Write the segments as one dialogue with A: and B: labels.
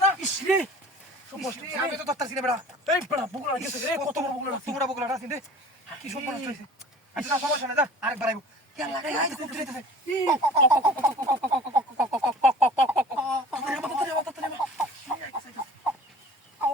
A: না সব মানুষ আইতাছে
B: আমি তো ধরতাছি না বেড়া
A: এই বড়া বুগলা গেছে রে কত বড় বুগলা
B: তোমরা বগলাটা আছিস রে কি সব মানুষ হইছে আচ্ছা না সমস্যা নাই যা আরেকবার আইবো
A: আইতাছে উঠে আইতাছে এই তাড়াতাড়ি আবার, তাড়াতাড়ি আবার, তাড়াতাড়ি আবার। এই আইতাছে, আইতাছে।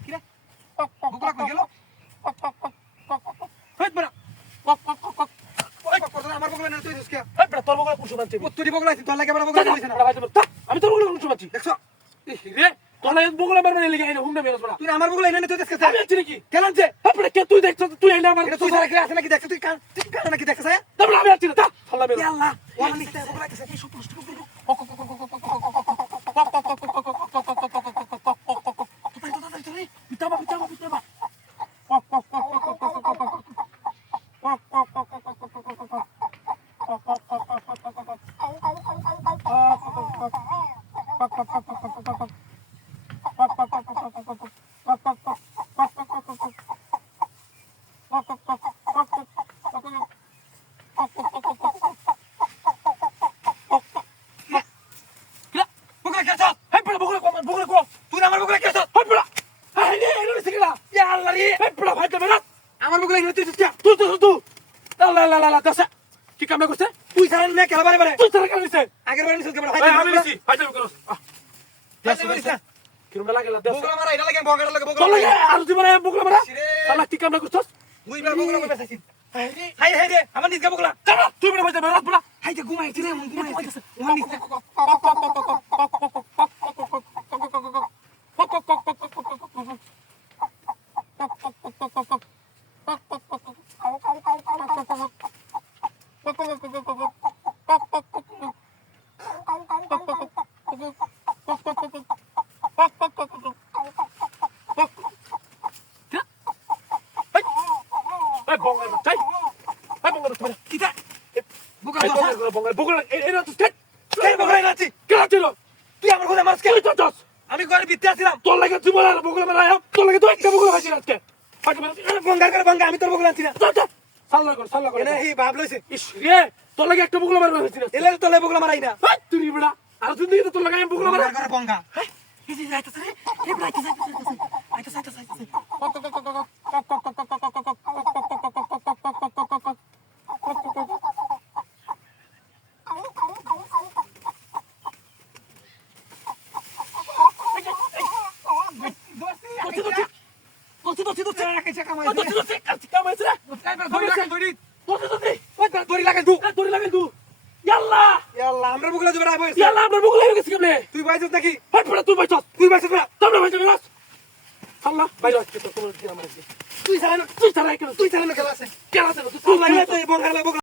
B: কি রে বগলা কই গেল হইত বেড়া ওই করছ না আমার বগলা না তুই দুসকে
A: এই বড়া তোর বুগলা আনছে
B: ও তুই বগলা আছিস তোর লাগে বেড়া বগলা হইছে না
A: আমি তোর বুগলা কুসুম আনছি
B: দেখছ
A: রে তোর লাগে বুগলা মারবার লেগে আইনা হুন্ডা মেরস বড়া
B: তুই আমার বগলা এনে তুই দেখছিস
A: আমি আছি নাকি
B: কেন যে
A: আপনি কে তুই দেখছ তুই আইনা আমার
B: তুই সারা কি আছে নাকি দেখছ তুই কান তুই কান নাকি দেখছ হ্যাঁ
A: তারপরে আমি আনছি না তা সাল্লা মেরস
B: ইয়াল্লাহ ওয়ালা নিতে বগলা
A: এই সব নষ্ট করে দিল পিতাবা পিতাবা পিতাবা
B: বগলা কেছ
A: হেই পড়া বগলা কো বগলা কো
B: তুই আমার বগলা কেছ
A: হেই পড়া হেই রে এলো সিগলা
B: ইয়াল্লাহ রে
A: হেই পড়া ভাই তো মেরাস
B: আমার বগলা এনে তুই
A: তুই তুই তুই লা লা লা দাসা কি কামনা করছে
B: তুই সারা নে খেলা বারে বারে
A: তুই তারা কেন নিছে
B: আগের বারে নিছিস কেবল
A: এই আমি নিছি ভাই তুমি
B: মারিস
A: কিরম লাগে
B: বগলা মারা এটা লাগে বগলা লাগে বগলা
A: লাগে আর তুই মানে বগলা মারা করছস
B: মুই বগলা বেসাইছিস হাই হাই রে আমার নিজকে বগলা
A: কামনা তুই মানে ভাই তো মেরাস
B: হাই যে ঘুমাইছি রে মুই
A: ছিল
B: তুই আমার আমি ঘরে ভিতরে আছিলাম
A: তোর লাগে তুই বলা বগলা মারা তোর লাগে তো একটা বগলা ভাইছি আজকে
B: আমি তোর বগলা আনছি না
A: সাল্লা কর সাল্লা কর।
B: এনে হি ভাব লইছে
A: ইস রে তোর লাগে একটা বগলা মারবা হয়েছিল
B: এলে তোলে বুগলা মারাই না।
A: তুই বড়া আর তুই দিকে তোর লাগে বগলা মারা
B: করে বঙ্গা
A: এই যে রে এই বড়া দোস্তি দোস্তি
B: রাখাইছে কামাই
A: দোস্তি দোস্তি কামাইছে রে
B: লাগাই ধরি
A: দোস্তি দোস্তি
B: ওই ধরি লাগাই দু।
A: দড়ি লাগাই তু ইয়াল্লা!
B: ইয়াল্লাহ আমরা বগলা জবরা বইছে
A: ইয়াল্লা আমরা বগলা গেছি কেমনে?
B: তুই বাইছিস নাকি?
A: হাই পড়া তুই বাইছস
B: তুই বাইছিস না।
A: তোমরা বাইছস মেরাস সাল্লা বাইরে আজকে তো তোমার কি আমার
B: তুই সারা না
A: তুই তারাই কেন
B: তুই সারা না আছে।
A: কেন আছে তুই
B: লাগে বগলা